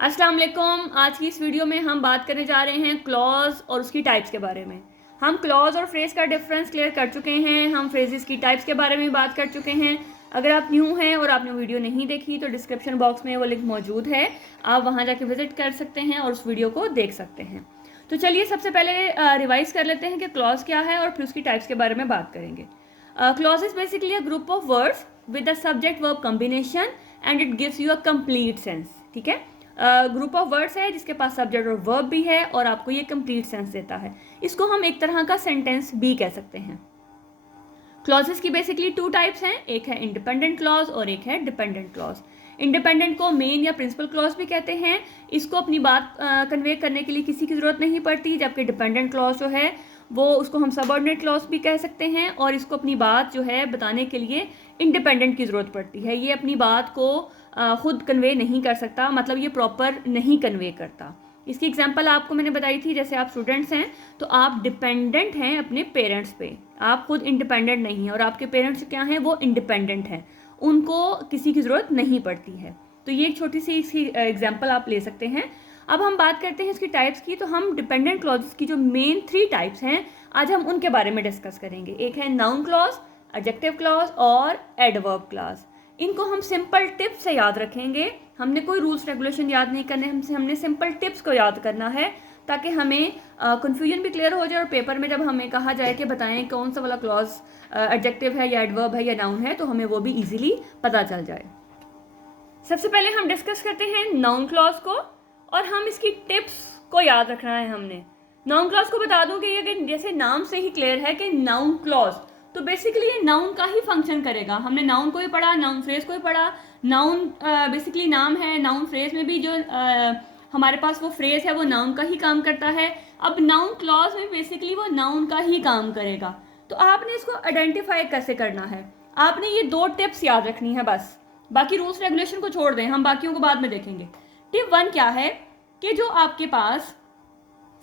अस्सलाम वालेकुम। आज की इस वीडियो में हम बात करने जा रहे हैं क्लॉज और उसकी टाइप्स के बारे में। हम क्लॉज और फ्रेज का डिफरेंस क्लियर कर चुके हैं। हम फ्रेजेस की टाइप्स के बारे में बात कर चुके हैं। अगर आप न्यू हैं और आपने वीडियो नहीं देखी तो डिस्क्रिप्शन बॉक्स में वो लिंक मौजूद है, आप वहाँ जाके विजिट कर सकते हैं और उस वीडियो को देख सकते हैं। तो चलिए सबसे पहले रिवाइज कर लेते हैं कि क्लॉज क्या है और फिर उसकी टाइप्स के बारे में बात करेंगे। Clause is basically a group of words with the subject verb combination and it gives you a complete sense. ठीक है, ग्रुप ऑफ वर्ड्स है जिसके पास सब्जेक्ट और वर्ब भी है और आपको ये कंप्लीट सेंस देता है। इसको हम एक तरह का सेंटेंस भी कह सकते हैं। क्लॉजेस की बेसिकली टू टाइप्स हैं, एक है इंडिपेंडेंट क्लॉज और एक है डिपेंडेंट क्लॉज। इंडिपेंडेंट को मेन या प्रिंसिपल क्लॉज भी कहते हैं। इसको अपनी बात कन्वे करने के लिए किसी की ज़रूरत नहीं पड़ती, जबकि डिपेंडेंट क्लॉज जो है वो उसको हम सबऑर्डिनेट क्लॉज भी कह सकते हैं और इसको अपनी बात जो है बताने के लिए इंडिपेंडेंट की ज़रूरत पड़ती है। ये अपनी बात को खुद कन्वे नहीं कर सकता, मतलब ये प्रॉपर नहीं कन्वे करता। इसकी एग्जांपल आपको मैंने बताई थी, जैसे आप स्टूडेंट्स हैं तो आप डिपेंडेंट हैं अपने पेरेंट्स पे, आप खुद इंडिपेंडेंट नहीं हैं, और आपके पेरेंट्स क्या हैं, वो इंडिपेंडेंट हैं, उनको किसी की ज़रूरत नहीं पड़ती है। तो ये एक छोटी सी इसकी एग्जांपल आप ले सकते हैं। अब हम बात करते हैं इसकी टाइप्स की। तो हम डिपेंडेंट क्लॉजेस की जो मेन 3 टाइप्स हैं आज हम उनके बारे में डिस्कस करेंगे। एक है नाउन क्लॉज, एडजेक्टिव क्लॉज और एडवर्ब क्लॉज। इनको हम सिंपल टिप्स से याद रखेंगे। हमने कोई रूल्स रेगुलेशन याद नहीं करने, हमने सिंपल टिप्स को याद करना है ताकि हमें कन्फ्यूजन भी क्लियर हो जाए और पेपर में जब हमें कहा जाए कि बताएं कौन सा वाला क्लॉज एडजेक्टिव है या एडवर्ब है या नाउन है, तो हमें वो भी इजीली पता चल जाए। सबसे पहले हम डिस्कस करते हैं नाउन क्लॉज को और हम इसकी टिप्स को याद रखना है हमने। नाउन क्लॉज को बता दूं कि ये जैसे नाम से ही क्लियर है कि नाउन क्लॉज, तो बेसिकली ये नाउन का ही फंक्शन करेगा। हमने नाउन को ही पढ़ा, नाउन फ्रेज को ही पढ़ा। नाउन बेसिकली नाम है, नाउन फ्रेज में भी जो हमारे पास वो फ्रेज है वो नाउन का ही काम करता है। अब नाउन क्लॉज में बेसिकली वो नाउन का ही काम करेगा। तो आपने इसको आइडेंटिफाई कैसे करना है, आपने ये 2 टिप्स याद रखनी है बस। बाकी रूल्स रेगुलेशन को छोड़ दें, हम बाकियों को बाद में देखेंगे। टिप 1 क्या है कि जो आपके पास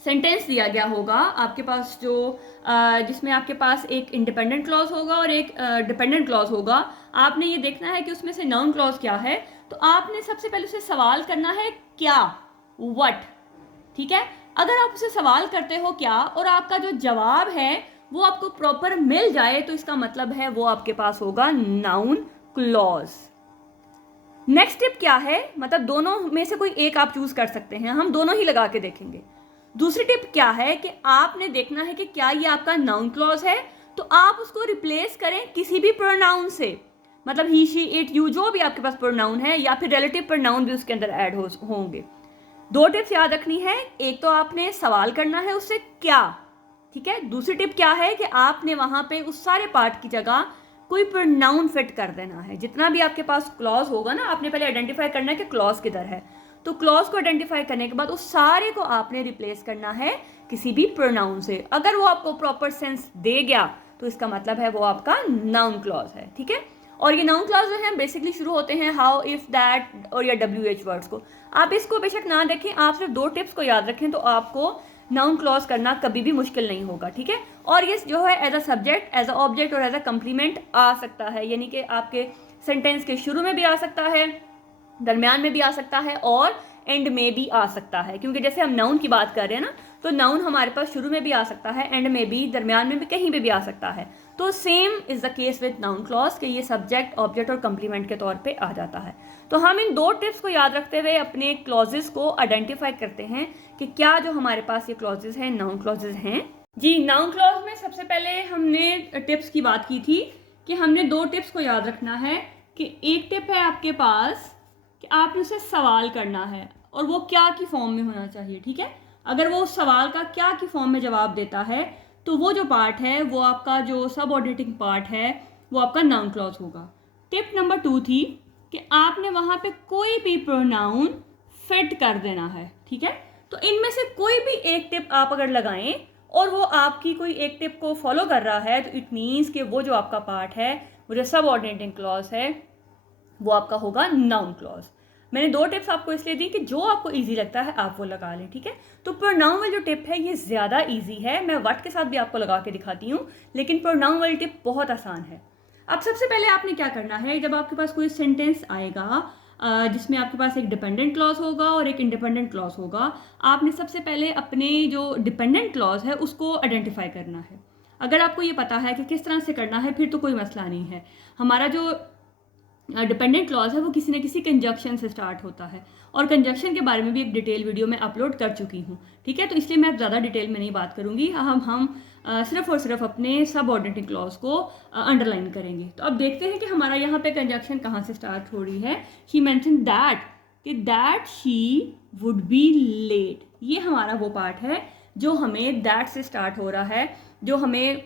सेंटेंस दिया गया होगा, आपके पास जो जिसमें आपके पास एक इंडिपेंडेंट क्लॉज होगा और एक डिपेंडेंट क्लॉज होगा, आपने ये देखना है कि उसमें से नाउन क्लॉज क्या है। तो आपने सबसे पहले उसे सवाल करना है क्या, व्हाट। ठीक है, अगर आप उसे सवाल करते हो क्या और आपका जो जवाब है वो आपको प्रॉपर मिल जाए तो इसका मतलब है वो आपके पास होगा नाउन क्लॉज। नेक्स्ट टिप क्या है, मतलब दोनों में से कोई एक आप चूज कर सकते हैं, हम दोनों ही लगा के देखेंगे। दूसरी टिप क्या है कि आपने देखना है कि क्या ये आपका नाउन क्लॉज है, तो आप उसको रिप्लेस करें किसी भी प्रोनाउन से, मतलब ही शी इट यू जो भी आपके पास प्रोनाउन है, या फिर रिलेटिव प्रोनाउन भी उसके अंदर ऐड होंगे। 2 टिप्स याद रखनी है, एक तो आपने सवाल करना है उससे क्या, ठीक है। दूसरी टिप क्या है कि आपने वहां पे उस सारे पार्ट की जगह कोई प्रोनाउन फिट कर देना है। जितना भी आपके पास क्लॉज होगा ना, आपने पहले आइडेंटिफाई करना है कि क्लॉज किधर है। तो क्लॉज को आइडेंटिफाई करने के बाद उस सारे को आपने रिप्लेस करना है किसी भी प्रोनाउन से। अगर वो आपको प्रॉपर सेंस दे गया तो इसका मतलब है वो आपका नाउन क्लॉज है, ठीक है। और ये नाउन क्लॉज जो है बेसिकली शुरू होते हैं हाउ, इफ, दैट और या WH वर्ड्स को। आप इसको बेशक ना देखें, आप सिर्फ 2 टिप्स को याद रखें तो आपको नाउन क्लॉज करना कभी भी मुश्किल नहीं होगा, ठीक है। और ये जो है as a subject, as a object और एज अ कंप्लीमेंट आ सकता है, यानी कि आपके सेंटेंस के शुरू में भी आ सकता है, दरमियान में भी आ सकता है और एंड में भी आ सकता है। क्योंकि जैसे हम नाउन की बात कर रहे हैं ना, तो नाउन हमारे पास शुरू में भी आ सकता है, एंड में भी, दरमियान में भी, कहीं पे भी आ सकता है। तो same is the case with noun clause कि ये सब्जेक्ट, ऑब्जेक्ट और कंप्लीमेंट के तौर पे आ जाता है। तो हम इन 2 टिप्स को याद रखते हुए अपने क्लॉजेस को आइडेंटिफाई करते हैं कि क्या जो हमारे पास ये क्लॉजेस हैं नाउन क्लॉजेस हैं। जी, नाउन क्लॉज में सबसे पहले हमने टिप्स की बात की थी कि हमने 2 टिप्स को याद रखना है। कि एक टिप है आपके पास कि आपने उसे सवाल करना है और वो क्या की फॉर्म में होना चाहिए, ठीक है। अगर वो उस सवाल का क्या की फॉर्म में जवाब देता है तो वो जो पार्ट है वो आपका जो सबऑर्डिनेटिंग पार्ट है वो आपका नाउन क्लॉज होगा। टिप नंबर 2 थी कि आपने वहां पे कोई भी प्रोनाउन फिट कर देना है, ठीक है। तो इनमें से कोई भी एक टिप आप अगर लगाएं और वो आपकी कोई एक टिप को फॉलो कर रहा है तो इट मीन्स कि वो जो आपका पार्ट है, वो जो सबऑर्डिनेटिंग क्लॉज है, वो आपका होगा नाउन क्लॉज। मैंने 2 टिप्स आपको इसलिए दी कि जो आपको इजी लगता है आप वो लगा लें, ठीक है। तो प्रोनाउन वाली जो टिप है ये ज़्यादा इजी है, मैं व्हाट के साथ भी आपको लगा के दिखाती हूँ, लेकिन प्रोनाउन वाली टिप बहुत आसान है। अब सबसे पहले आपने क्या करना है, जब आपके पास कोई सेंटेंस आएगा, जिसमें आपके पास एक डिपेंडेंट क्लॉज होगा और एक इंडिपेंडेंट क्लॉज होगा। आपने सबसे पहले अपने जो डिपेंडेंट क्लॉज है उसको आइडेंटिफाई करना है। अगर आपको ये पता है कि किस तरह से करना है फिर तो कोई मसला नहीं है। हमारा जो डिपेंडेंट क्लॉज है वो किसी न किसी कंजक्शन से स्टार्ट होता है और कंजक्शन के बारे में भी एक डिटेल वीडियो में अपलोड कर चुकी हूँ, ठीक है। तो इसलिए मैं अब ज़्यादा डिटेल में नहीं बात करूँगी। हम सिर्फ और सिर्फ अपने सबऑर्डिनेटिंग क्लॉज को अंडरलाइन करेंगे। तो अब देखते हैं कि हमारा यहाँ पे कंजक्शन कहाँ से स्टार्ट हो रही है। She mention that she would be late. ये हमारा वो पार्ट है जो हमें दैट से स्टार्ट हो रहा है, जो हमें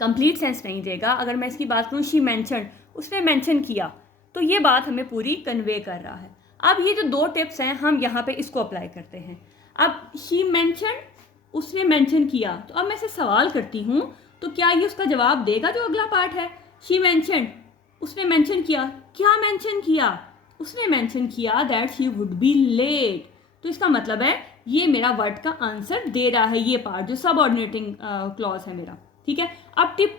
कंप्लीट सेंस नहीं देगा। अगर मैं इसकी बात करूँ, शी मेंशन, उसने मेंशन किया, तो ये बात हमें पूरी कन्वे कर रहा है। अब ये जो 2 टिप्स हैं हम यहाँ पे इसको अप्लाई करते हैं। अब शी मेंशन, उसने मेंशन किया, तो अब मैं इसे सवाल करती हूँ तो क्या ये उसका जवाब देगा जो अगला पार्ट है। शी मेंशन, उसने मेंशन किया, क्या मेंशन किया, उसने मेंशन किया that she would be late. तो इसका मतलब है ये मेरा वर्ड का आंसर दे रहा है, ये पार्ट जो सबऑर्डिनेटिंग क्लॉज है मेरा, ठीक है। अब टिप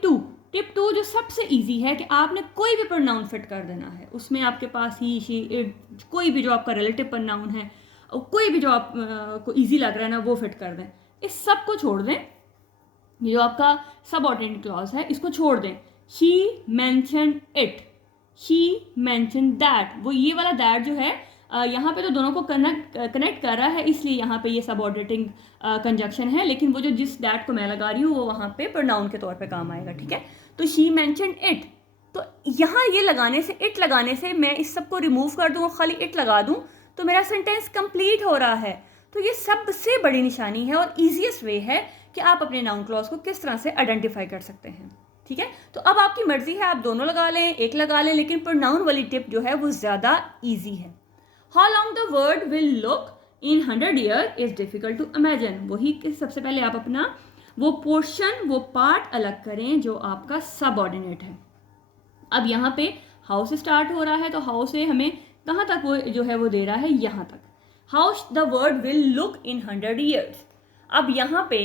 टू जो सबसे इजी है कि आपने कोई भी प्रोनाउन फिट कर देना है उसमें। आपके पास ही, शी, इट, कोई भी जो आपका रिलेटिव प्रोनाउन है और कोई भी जो आप को इजी लग रहा है ना वो फिट कर दें। इस सब को छोड़ दें, ये जो आपका सबऑर्डिनेट क्लॉज है इसको छोड़ दें। She mention it, she mention that, वो ये वाला दैट जो है यहाँ पे तो दोनों को कनेक्ट कर रहा है, इसलिए यहाँ पे ये सबऑर्डिनेटिंग कंजक्शन है। लेकिन वो जो जिस दैट को मैं लगा रही हूँ वो वहाँ पे प्रोनाउन के तौर पे काम आएगा, ठीक है। तो शी मेंशन इट, तो यहाँ ये लगाने से, इट लगाने से मैं इस सब को रिमूव कर दूँ और खाली इट लगा दूँ तो मेरा सेंटेंस कंप्लीट हो रहा है। तो ये सबसे बड़ी निशानी है और ईजीएस्ट वे है कि आप अपने नाउन क्लॉज को किस तरह से आइडेंटिफाई कर सकते हैं, ठीक है। तो अब आपकी मर्जी है, आप दोनों लगा लें, एक लगा लें, लेकिन प्रोनाउन वाली टिप जो है वो ज़्यादा ईजी है। How long the word will look in 100 years is difficult to imagine। वही कि सबसे पहले आप अपना वो पोर्शन, वो पार्ट अलग करें जो आपका सबऑर्डिनेट है। अब यहाँ पे हाउ से स्टार्ट हो रहा है, तो हाउ से हमें कहाँ तक वो जो है वो दे रहा है, यहाँ तक। How the word will look in 100 years। अब यहाँ पे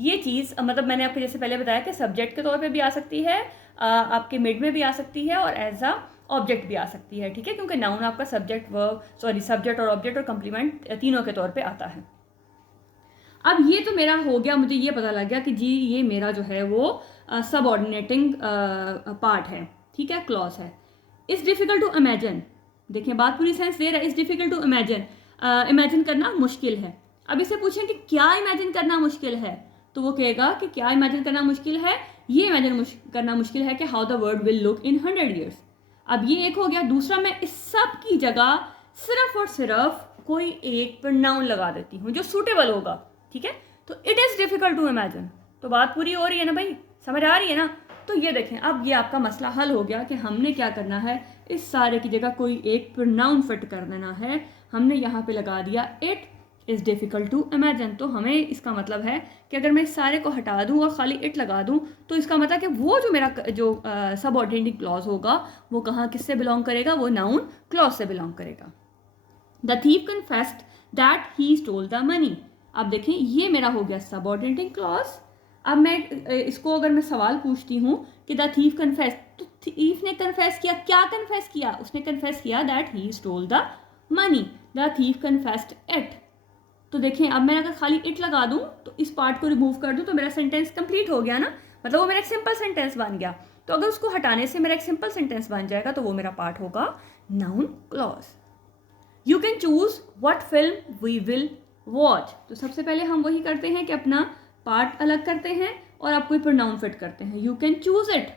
ये चीज़, मतलब मैंने आपको जैसे पहले बताया कि सब्जेक्ट के तौर पे भी आ सकती है, आपके मिड में भी आ सकती है और एज अ ऑब्जेक्ट भी आ सकती है, ठीक है, क्योंकि नाउन आपका सब्जेक्ट और ऑब्जेक्ट और कंप्लीमेंट तीनों के तौर पे आता है। अब ये तो मेरा हो गया, मुझे ये पता लग गया कि जी ये मेरा जो है वो सबऑर्डिनेटिंग पार्ट है, ठीक है, क्लॉज है। इट्स डिफिकल्ट टू इमेजिन, देखिए बात पूरी सेंस दे रहा है। It's difficult to imagine, imagine करना मुश्किल है। अब इससे पूछें कि क्या इमेजिन करना मुश्किल है, तो वो कहेगा कि क्या इमेजिन करना मुश्किल है, ये इमेजिन करना मुश्किल है कि how the word will look in 100 years। अब ये एक हो गया। दूसरा, मैं इस सब की जगह सिर्फ और सिर्फ कोई एक प्रोनाउन लगा देती हूँ जो सूटेबल होगा, ठीक है। तो it is difficult to imagine, तो बात पूरी हो रही है ना भाई, समझ आ रही है ना। तो ये देखें, अब ये आपका मसला हल हो गया कि हमने क्या करना है, इस सारे की जगह कोई एक प्रोनाउन फिट कर देना है। हमने यहाँ पे लगा दिया it is difficult to imagine, तो हमें इसका मतलब है कि अगर मैं इस सारे को हटा दूँ और खाली इट लगा दूँ तो इसका मतलब कि वो जो मेरा जो सबऑर्डिनेटिंग क्लॉज होगा वो कहाँ किससे बिलोंग करेगा, वो नाउन क्लॉज से बिलोंग करेगा। The thief confessed that he stole the money. अब देखें ये मेरा हो गया सबऑर्डिनेटिंग क्लॉज। अब मैं इसको अगर मैं सवाल पूछती हूँ कि द थीफ कन्फेस, तो थीफ ने कन्फेस किया, क्या कन्फेस किया, उसने कन्फेस किया that he stole the money. The thief confessed it. तो देखें अब मैं अगर खाली इट लगा दूं तो इस पार्ट को रिमूव कर दूं तो मेरा सेंटेंस कंप्लीट हो गया ना, मतलब वो मेरा एक सिंपल सेंटेंस बन गया। तो अगर उसको हटाने से मेरा एक सिंपल सेंटेंस बन जाएगा तो वो मेरा पार्ट होगा noun clause. You can choose what film we will watch. तो सबसे पहले हम वही करते हैं कि अपना पार्ट अलग करते हैं और आप कोई प्रोनाउन फिट करते हैं। यू कैन चूज इट,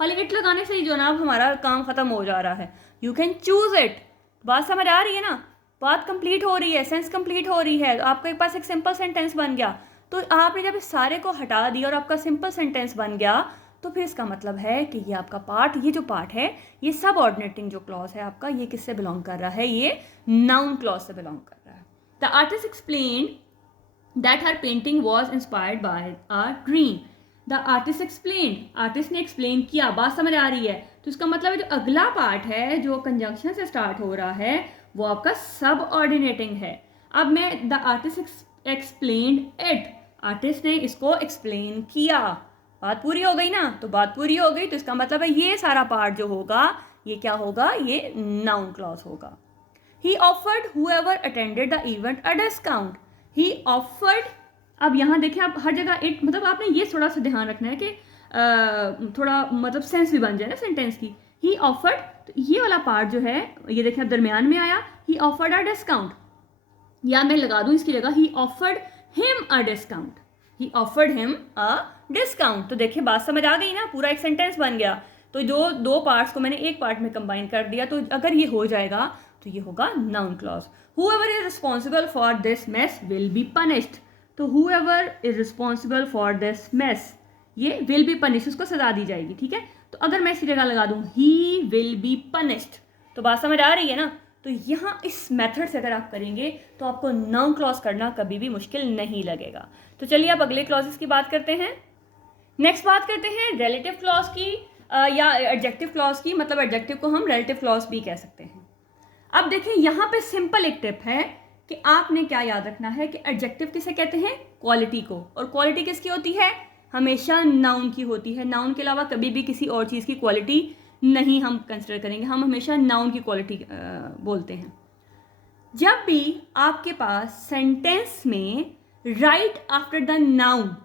खाली इट लगाने से ही जो ना हमारा काम खत्म हो जा रहा है। यू कैन चूज इट, बात समझ आ रही है ना, बात कंप्लीट हो रही है, सेंस कंप्लीट हो रही है। तो आपके पास एक सिंपल सेंटेंस बन गया। तो आपने जब इस सारे को हटा दिया और आपका सिंपल सेंटेंस बन गया तो फिर इसका मतलब है कि ये आपका पार्ट, ये जो पार्ट है, ये सबऑर्डिनेटिंग जो क्लॉज है आपका, ये किससे बिलोंग कर रहा है, ये नाउन क्लॉज से बिलोंग कर रहा है। The artist explained that her painting was inspired by a dream. The artist explain, artist ने एक्सप्लेन किया, बात समझ आ रही है। तो इसका मतलब है जो अगला पार्ट है जो कंजंक्शन से स्टार्ट हो रहा है वो आपका सबऑर्डिनेटिंग है। अब मैं the artist explained it, artist ने इसको एक्सप्लेन किया, बात पूरी हो गई ना। तो बात पूरी हो गई तो इसका मतलब है ये सारा पार्ट जो होगा ये क्या होगा, ये नाउन क्लॉज होगा। He offered whoever attended the event a discount. He offered, अब यहाँ देखिए आप हर जगह एक मतलब आपने ये थोड़ा सा ध्यान रखना है कि थोड़ा मतलब सेंस भी बन जाए ना सेंटेंस की। He offered, तो ये वाला पार्ट जो है ये देखिए आप दरमियान में आया, He offered a discount, या मैं लगा दूँ इसकी जगह He offered him a discount. He offered him a discount. तो देखिए बात समझ आ गई ना, पूरा एक सेंटेंस बन गया। तो जो दो पार्ट्स को मैंने एक पार्ट में कंबाइन कर दिया, तो अगर ये हो जाएगा तो ये होगा noun clause. Whoever is responsible for this mess will be punished. तो whoever is responsible for this mess, ये will be punished, उसको सजा दी जाएगी, ठीक है। तो अगर मैं इसकी जगह लगा दूं he will be punished, तो बात समझ आ रही है ना। तो यहाँ इस मेथड से अगर आप करेंगे तो आपको नाउन क्लॉज करना कभी भी मुश्किल नहीं लगेगा। तो चलिए अब अगले क्लॉजेस की बात करते हैं। नेक्स्ट बात करते हैं रिलेटिव क्लॉज की या एडजेक्टिव क्लॉज की, मतलब एडजेक्टिव को हम रिलेटिव क्लॉज भी कह सकते हैं। अब देखिए यहाँ पे सिंपल एक टिप है कि आपने क्या याद रखना है कि एडजेक्टिव किसे कहते हैं, क्वालिटी को, और क्वालिटी किसकी होती है, हमेशा नाउन की होती है। नाउन के अलावा कभी भी किसी और चीज़ की क्वालिटी नहीं हम कंसिडर करेंगे, हम हमेशा नाउन की क्वालिटी बोलते हैं। जब भी आपके पास सेंटेंस में right after the noun,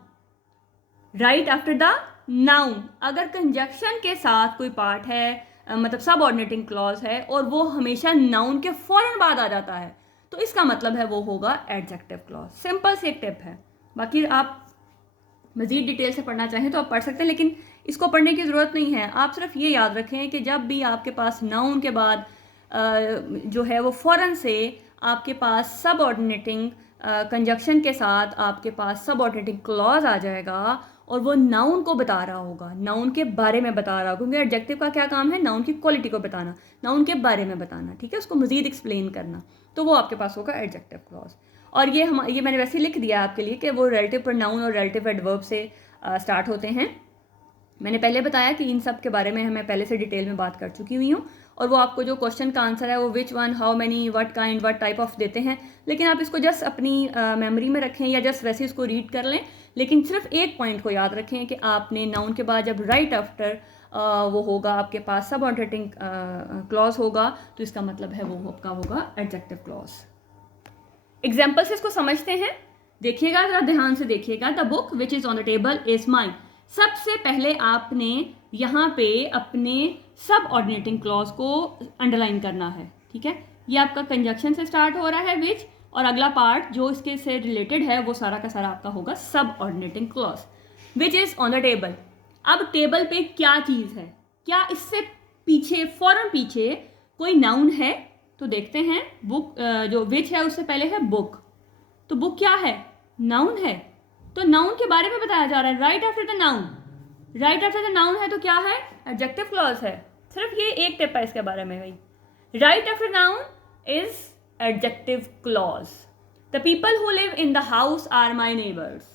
right after the noun, अगर कंजक्शन के साथ कोई पार्ट है, मतलब सबऑर्डिनेटिंग क्लॉज है और वो हमेशा नाउन के फौरन बाद आ जाता है, तो इसका मतलब है वो होगा एडजेक्टिव क्लॉज। सिंपल सी एक टिप है, बाकी आप मज़ीद डिटेल से पढ़ना चाहें तो आप पढ़ सकते हैं, लेकिन इसको पढ़ने की ज़रूरत नहीं है। आप सिर्फ ये याद रखें कि जब भी आपके पास नाउन के बाद जो है वो फ़ौरन से आपके पास सबऑर्डिनेटिंग कंजक्शन के साथ आपके पास सबऑर्डिनेटिंग क्लॉज आ जाएगा और वो नाउन को बता रहा होगा, नाउन के बारे में बता रहा होगा, क्योंकि एडजेक्टिव का क्या काम है, नाउन की क्वालिटी को बताना, नाउन के बारे में बताना, ठीक है, उसको मज़ीद एक्सप्लेन करना, तो वो आपके पास होगा एडजेक्टिव क्लॉज। और ये मैंने वैसे लिख दिया आपके लिए कि वो रिलेटिव प्रोनाउन और रिलेटिव एडवर्ब से स्टार्ट होते हैं। मैंने पहले बताया कि इन सब के बारे में मैं पहले से डिटेल में बात कर चुकी हुई हूँ, और वो आपको जो क्वेश्चन का आंसर है वो which one, how many, what kind, what type of देते हैं, लेकिन आप इसको जस्ट अपनी मेमोरी में रखें या जस्ट वैसे इसको रीड कर लें, लेकिन सिर्फ एक पॉइंट को याद रखें कि आपने नाउन के बाद जब राइट आफ्टर वो होगा आपके पास सबऑर्डिनेटिंग क्लॉज होगा, तो इसका मतलब है वो आपका होगा एडजेक्टिव क्लॉज। एग्जाम्पल से इसको समझते हैं, देखिएगा जरा ध्यान से देखिएगा। The book which is on the table is mine. सबसे पहले आपने यहाँ पे अपने सबऑर्डिनेटिंग क्लॉज को अंडरलाइन करना है, ठीक है। ये आपका कंजक्शन से स्टार्ट हो रहा है विच, और अगला पार्ट जो इसके से रिलेटेड है वो सारा का सारा आपका होगा subordinating clause. Which is on the table, अब टेबल पे क्या चीज़ है, क्या इससे पीछे फौरन पीछे कोई नाउन है, तो देखते हैं। बुक जो विच है उससे पहले है बुक, तो बुक क्या है, नाउन है, तो नाउन के बारे में बताया जा रहा है right after the noun. Right after the noun है तो क्या है, एडजेक्टिव क्लॉज है। सिर्फ ये एक टिप है इसके बारे में भाई, right after noun is adjective clause. The people who live in the house are my neighbours.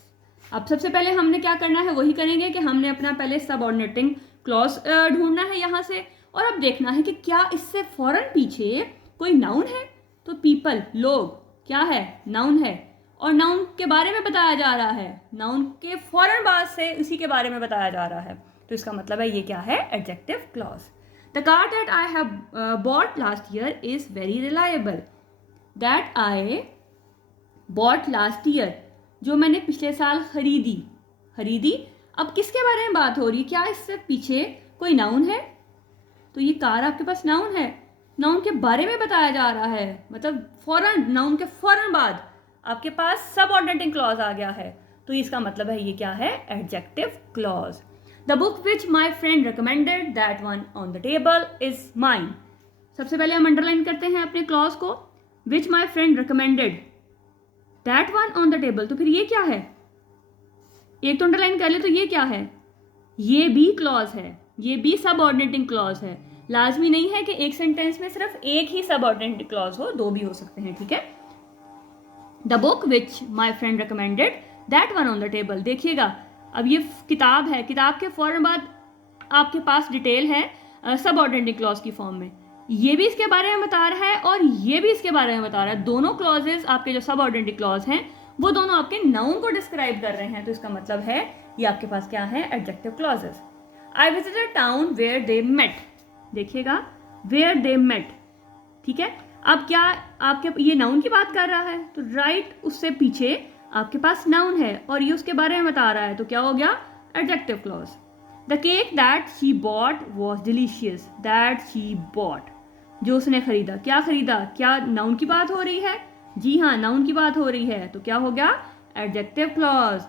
अब सबसे पहले हमने क्या करना है वही करेंगे कि हमने अपना पहले सबऑर्डिनेटिंग क्लॉज ढूंढना है यहाँ से, और अब देखना है कि क्या इससे फौरन पीछे कोई नाउन है, तो पीपल लोग क्या है, नाउन है, और नाउन के बारे में बताया जा रहा है, नाउन के फौरन बाद से उसी के बारे में बताया जा रहा है, तो इसका मतलब है ये क्या है, adjective clause. The car that I have bought last year is very reliable. That I bought last year, जो मैंने पिछले साल खरीदी। अब किसके बारे में बात हो रही है, क्या इससे पीछे कोई नाउन है, तो ये कार आपके पास नाउन है, नाउन के बारे में बताया जा रहा है, मतलब फौरन नाउन के फौरन बाद आपके पास सबऑर्डिनेटिंग क्लॉज आ गया है, तो इसका मतलब है ये क्या है, adjective clause. The book which my friend recommended that one on the table is mine. सबसे पहले हम अंडरलाइन करते हैं अपने क्लॉज को, which my friend recommended that one on the table, तो फिर ये क्या है, एक तो अंडरलाइन कर ले, तो ये क्या है, ये भी क्लॉज है, ये भी सबऑर्डिनेटिंग क्लॉज है। लाजमी नहीं है कि एक सेंटेंस में सिर्फ एक ही सबऑर्डिनेटिंग क्लॉज हो, दो भी हो सकते हैं, ठीक है। The book which my friend recommended that one on the table, देखिएगा अब ये किताब है, किताब के फौरन बाद आपके पास डिटेल है सबऑर्डिनेटिंग क्लॉज की फॉर्म में, ये भी इसके बारे में बता रहा है और ये भी इसके बारे में बता रहा है। दोनों क्लॉजेज आपके जो सबऑर्डिनेटिंग क्लॉज हैं वो दोनों आपके नाउन को डिस्क्राइब कर रहे हैं, तो इसका मतलब है ये आपके पास क्या है, adjective clauses. I visited town where they met. देखिएगा, वेयर दे मेट, ठीक है। अब क्या आपके ये नाउन की बात कर रहा है, तो राइट उससे पीछे आपके पास नाउन है और ये उसके बारे में बता रहा है, तो क्या हो गया, adjective clause. The cake that she bought was delicious, that she bought, जो उसने खरीदा, क्या खरीदा, क्या नाउन की बात हो रही है, जी हाँ नाउन की बात हो रही है, तो क्या हो गया, adjective clause.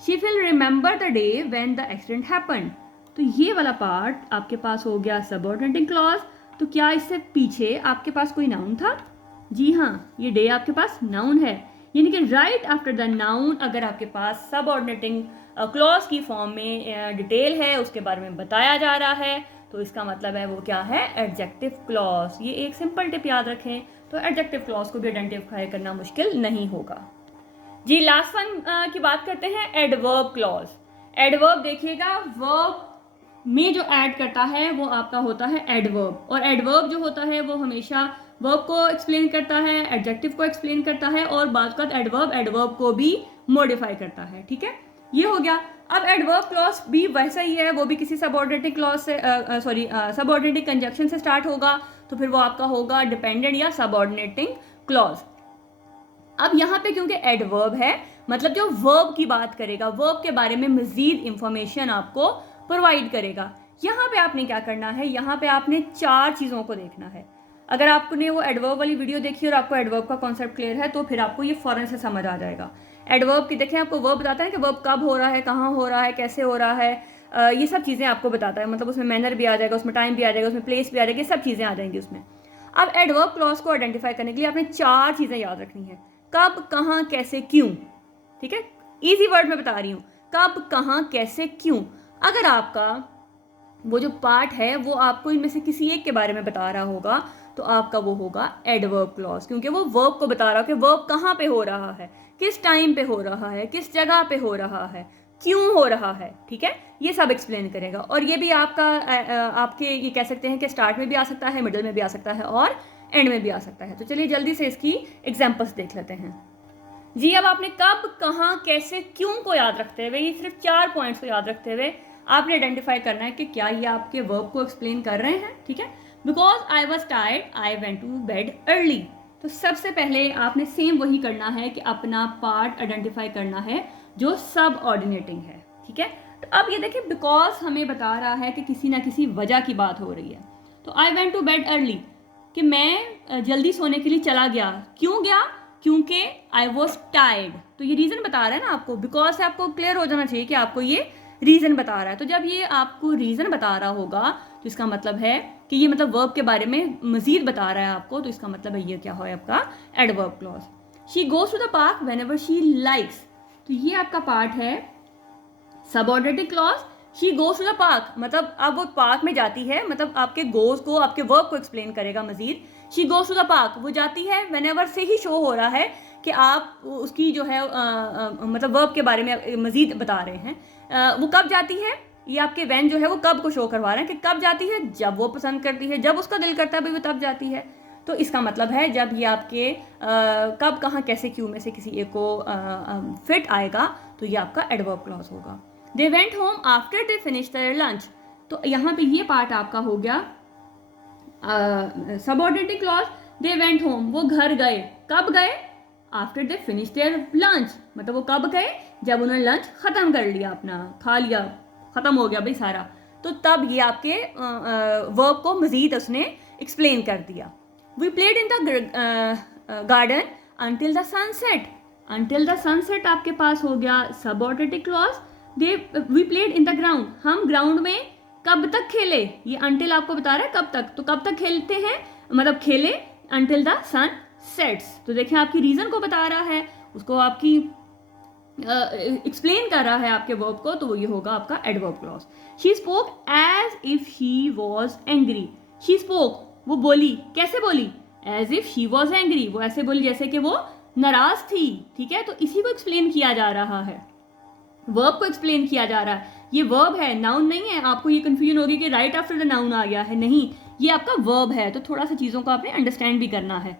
She will remember the day when the accident happened, तो ये वाला पार्ट आपके पास हो गया सबऑर्डिनेटिंग क्लॉज। तो क्या इससे पीछे आपके पास कोई नाउन था, जी हाँ, ये डे आपके पास नाउन है, यानी कि राइट आफ्टर द नाउन अगर आपके पास सबऑर्डिनेटिंग क्लॉज की फॉर्म में डिटेल है, उसके बारे में बताया जा रहा है, तो इसका मतलब है वो क्या है, एडजेक्टिव क्लॉज। ये एक सिंपल टिप याद रखें, तो एडजेक्टिव क्लॉज को भी आइडेंटिफाई करना मुश्किल नहीं होगा। जी लास्ट वन की बात करते हैं, एडवर्ब क्लॉज। एडवर्ब देखिएगा, वर्ब में जो ऐड करता है वो आपका होता है एडवर्ब, और एडवर्ब जो होता है वो हमेशा वर्ब को एक्सप्लेन करता है, एडजेक्टिव को एक्सप्लेन करता है, और बाद का एडवर्ब को भी मॉडिफाई करता है, ठीक है, ये हो गया। अब एडवर्ब क्लॉज भी वैसा ही है, वो भी किसी सबऑर्डिनेटिंग क्लॉज से सबऑर्डिनेटिंग कंजक्शन से स्टार्ट होगा, तो फिर वो आपका होगा डिपेंडेंट या सबऑर्डिनेटिंग क्लॉज। अब यहाँ पे क्योंकि एडवर्ब है, मतलब जो वर्ब की बात करेगा, वर्ब के बारे में मजीद इंफॉर्मेशन आपको प्रोवाइड करेगा। यहाँ पे आपने क्या करना है, यहाँ पे आपने 4 चीज़ों को देखना है। अगर आपने वो एडवर्ब वाली वीडियो देखी और आपको एडवर्ब का कॉन्सेप्ट क्लियर है, तो फिर आपको ये फौरन से समझ आ जाएगा। एडवर्ब की देखें, आपको वर्ब बताता है कि वर्ब कब हो रहा है, कहाँ हो रहा है, कैसे हो रहा है, ये सब चीज़ें आपको बताता है, मतलब उसमें मैनर भी आ जाएगा, उसमें टाइम भी आ जाएगा, उसमें प्लेस भी आ जाएगी, सब चीज़ें आ जाएंगी उसमें। अब एडवर्ब क्लॉज को आइडेंटिफाई करने के लिए आपने 4 चीज़ें याद रखनी है, कब, कहाँ, कैसे, क्यों, ठीक है, इजी वर्ड में बता रही हूँ, कब, कहाँ, कैसे, क्यों। अगर आपका वो जो पार्ट है वो आपको इनमें से किसी एक के बारे में बता रहा होगा, तो आपका वो होगा एडवर्ब क्लॉज, क्योंकि वो वर्ब को बता रहा हो कि वर्ब कहाँ पे हो रहा है, किस टाइम पे हो रहा है, किस जगह पे हो रहा है, क्यों हो रहा है, ठीक है, ये सब एक्सप्लेन करेगा। और ये भी आपका आपके ये कह सकते हैं कि स्टार्ट में भी आ सकता है, मिडिल में भी आ सकता है, और एंड में भी आ सकता है। तो चलिए जल्दी से इसकी एग्जाम्पल्स देख लेते हैं। जी अब आपने कब, कहाँ, कैसे, क्यों को याद रखते हुए, ये सिर्फ 4 पॉइंट्स को याद रखते हुए आपने आइडेंटिफाई करना है कि क्या ये आपके वर्ब को एक्सप्लेन कर रहे हैं, ठीक है। Because I was tired I went to bed early, तो सबसे पहले आपने सेम वही करना है कि अपना पार्ट आइडेंटिफाई करना है जो सब ऑर्डिनेटिंग है, ठीक है। तो अब ये देखिए, बिकॉज हमें बता रहा है कि किसी ना किसी वजह की बात हो रही है, तो I went to bed early, कि मैं जल्दी सोने के लिए चला गया, क्यों गया, क्योंकि आई वॉज टायर्ड, तो ये रीज़न बता रहा है ना आपको, बिकॉज से आपको क्लियर हो जाना चाहिए कि आपको ये रीज़न बता रहा है। तो जब ये आपको रीज़न बता रहा होगा, तो इसका मतलब है कि ये मतलब वर्ब के बारे में मजीद बता रहा है आपको, तो इसका मतलब है ये क्या है आपका adverb clause. She goes to the park whenever she likes, तो ये आपका पार्ट है subordinating clause. She goes to the park, मतलब अब वो पार्क में जाती है, मतलब आपके गोज को, आपके वर्ब को एक्सप्लेन करेगा मजीद। She goes to the park, वो जाती है, वेन एवर से ही शो हो रहा है कि आप उसकी जो है मतलब वर्ब के बारे में मजीद बता रहे हैं। वो कब जाती है, ये आपके वैन जो है वो कब को शो करवा रहे हैं कि कब जाती है, जब वो पसंद करती है, जब उसका दिल करता है भाई वो तब जाती है। तो इसका मतलब है जब ये आपके कब, कहाँ, कैसे, क्यों में से किसी एक को फिट आएगा, तो ये आपका एडवर्ब क्लॉज होगा। They went home after they finish there lunch, तो यहाँ पे ये पार्ट आपका हो गया subordinating clause. They went home, वो घर गए, कब गए, after they finish there lunch, मतलब वो कब गए, जब उन्होंने लंच ख़त्म कर लिया, अपना खा लिया, ख़त्म हो गया भाई सारा, तो तब ये आपके वर्ब को मज़ीद उसने एक्सप्लेन कर दिया। We played in the garden until the sunset, until the sunset आपके पास हो गया subordinating clause. We played in the ground, हम ग्राउंड में कब तक खेले, ये अंटिल आपको बता रहा है कब तक, तो कब तक खेलते हैं, मतलब खेले अंटिल द सन सेट्स, तो देखिए आपकी रीज़न को बता रहा है, उसको आपकी एक्सप्लेन कर रहा है आपके वर्ब को, तो ये होगा आपका adverb clause. She spoke as if she was angry, she spoke, वो बोली, कैसे बोली, as if she was angry, वो ऐसे बोली जैसे कि वो नाराज थी, ठीक है, तो इसी को एक्सप्लेन किया जा रहा है, वर्ब को एक्सप्लेन किया जा रहा है। ये वर्ब है, नाउन नहीं है, आपको ये कंफ्यूजन होगी कि राइट आफ्टर द नाउन आ गया है, नहीं, ये आपका वर्ब है, तो थोड़ा सा चीज़ों को आपने अंडरस्टैंड भी करना है।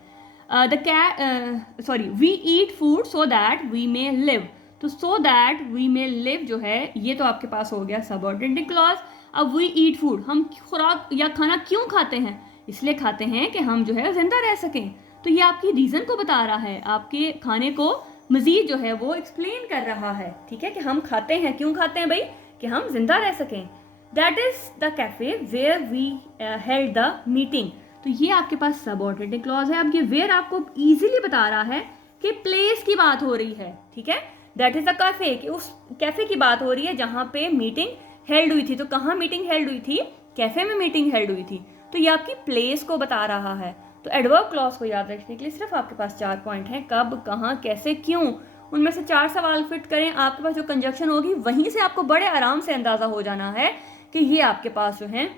We eat food so that we may live, तो so that we may live जो है ये तो आपके पास हो गया सबऑर्डिनेटिंग क्लॉज। अब वी ईट फूड, हम खुराक या खाना क्यों खाते हैं? इसलिए खाते हैं कि हम जो है जिंदा रह सकें। तो ये आपकी रीज़न को बता रहा है, आपके खाने को मज़ीद जो है वो एक्सप्लेन कर रहा है, ठीक है, कि हम खाते हैं, क्यों खाते हैं भाई, कि हम जिंदा रह सकें। That is the cafe where we held the meeting. तो ये आपके पास सबऑर्डिनेटिंग क्लॉज है। अब ये वेयर आपको ईजिली बता रहा है कि प्लेस की बात हो रही है, ठीक है। दैट इज़ द कैफ़े, कि उस कैफ़े की बात हो रही है जहाँ पे मीटिंग हेल्ड हुई थी। तो कहाँ मीटिंग हेल्ड हुई थी? कैफ़े में मीटिंग हेल्ड हुई थी। तो ये आपकी प्लेस को बता रहा है। तो एडवर्ब क्लॉज को याद रखने के लिए सिर्फ आपके पास 4 पॉइंट हैं, कब, कहाँ, कैसे, क्यों। उनमें से 4 सवाल फिट करें, आपके पास जो कंजक्शन होगी वहीं से आपको बड़े आराम से अंदाज़ा हो जाना है कि ये आपके पास जो है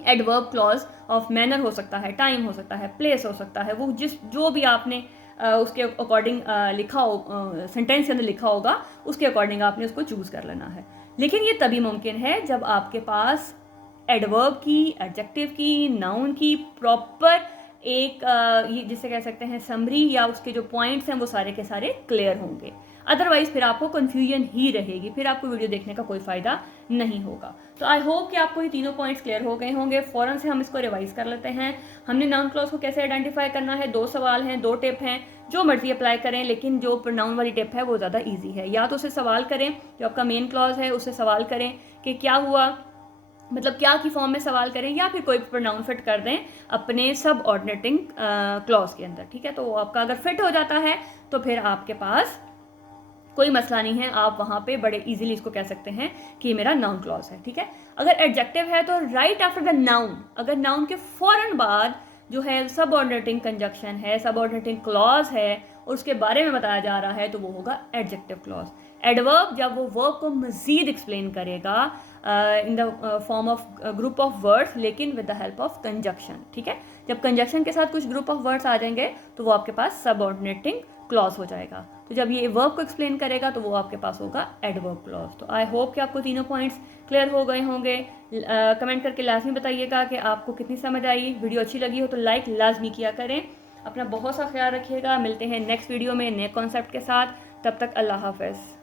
एडवर्ब क्लॉज ऑफ मैनर हो सकता है, टाइम हो सकता है, प्लेस हो सकता है, वो जो भी आपने उसके अकॉर्डिंग लिखा हो, सेंटेंस के अंदर लिखा होगा, उसके अकॉर्डिंग आपने उसको चूज़ कर लेना है। लेकिन ये तभी मुमकिन है जब आपके पास एडवर्ब की, एडजेक्टिव की, नाउन की प्रॉपर एक ये जिसे कह सकते हैं समरी, या उसके जो पॉइंट्स हैं वो सारे के सारे क्लियर होंगे। अदरवाइज फिर आपको कन्फ्यूजन ही रहेगी, फिर आपको वीडियो देखने का कोई फ़ायदा नहीं होगा। तो आई होप कि आपको ये तीनों पॉइंट्स क्लियर हो गए होंगे। फ़ौरन से हम इसको रिवाइज कर लेते हैं। हमने नाउन क्लॉज को कैसे आइडेंटिफाई करना है, 2 सवाल हैं, 2 टिप हैं, जो मर्जी अप्लाई करें, लेकिन जो प्रोनाउन वाली टिप है वो ज़्यादा ईजी है। या तो उसे सवाल करें, जो आपका मेन क्लॉज है उससे सवाल करें कि क्या हुआ, मतलब क्या की फॉर्म में सवाल करें, या फिर कोई प्रोनाउन फिट कर दें अपने सब ऑर्डिनेटिंग क्लॉज के अंदर, ठीक है। तो आपका अगर फिट हो जाता है तो फिर आपके पास कोई मसला नहीं है, आप वहाँ पे बड़े इजीली इसको कह सकते हैं कि ये मेरा नाउन क्लॉज है, ठीक है। अगर एडजेक्टिव है तो राइट आफ्टर द नाउन, अगर नाउन के फ़ौरन बाद जो है सबऑर्डिनेटिंग कंजक्शन है, सबऑर्डिनेटिंग क्लॉज है, और उसके बारे में बताया जा रहा है, तो वो होगा एडजेक्टिव क्लॉज। एडवर्ब जब वो वर्ब को मज़ीद एक्सप्लेन करेगा in the form of group of words, लेकिन with the help of conjunction, ठीक है। जब कंजक्शन के साथ कुछ ग्रुप ऑफ वर्ड्स आ जाएंगे तो वो आपके पास सबऑर्डिनेटिंग क्लॉज हो जाएगा। तो जब ये वर्ब को एक्सप्लेन करेगा तो वो आपके पास होगा एडवर्ब क्लॉज। तो आई होप कि आपको तीनों पॉइंट्स क्लियर हो गए होंगे। कमेंट करके लाजमी बताइएगा कि आपको कितनी समझ आई। वीडियो अच्छी लगी हो तो लाइक लाजमी किया करें। अपना बहुत सा ख्याल रखिएगा। मिलते हैं नेक्स्ट वीडियो में नए कॉन्सेप्ट के साथ। तब तक अल्लाह हाफ़िज़।